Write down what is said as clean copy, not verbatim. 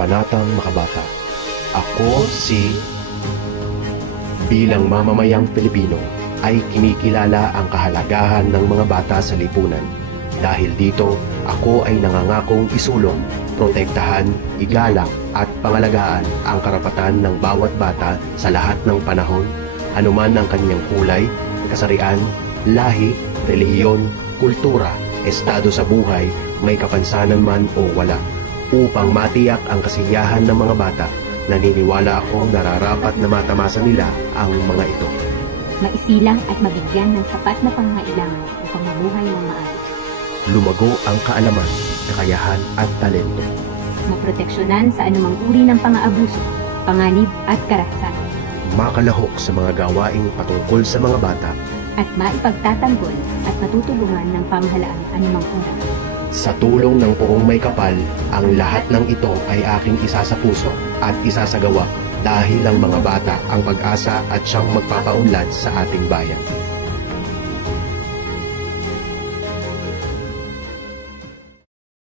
Panatang Makabata. Ako bilang mamamayang Filipino ay kinikilala ang kahalagahan ng mga bata sa lipunan. Dahil dito, ako ay nangangakong isulong, protektahan, igalang at pangalagaan ang karapatan ng bawat bata sa lahat ng panahon, anuman ang kanyang kulay, kasarian, lahi, relihiyon, kultura, estado sa buhay, may kapansanan man o wala. Upang matiyak ang kasiyahan ng mga bata, naniniwala akong nararapat na matamasa nila ang mga ito. Maisilang at mabigyan ng sapat na pangangailangan upang mabuhay ng maayos. Lumago ang kaalaman, kakayahan at talento. Maproteksyonan sa anumang uri ng pang-aabuso, panganib at karahasan. Makalahok sa mga gawaing patungkol sa mga bata. At maipagtatanggol at matutulungan ng pamahalaan anumang oras. Sa tulong ng Poong May Kapal, ang lahat ng ito ay aking isasapuso at isasagawa dahil ang mga bata ang pag-asa at siyang magpapaunlad sa ating bayan.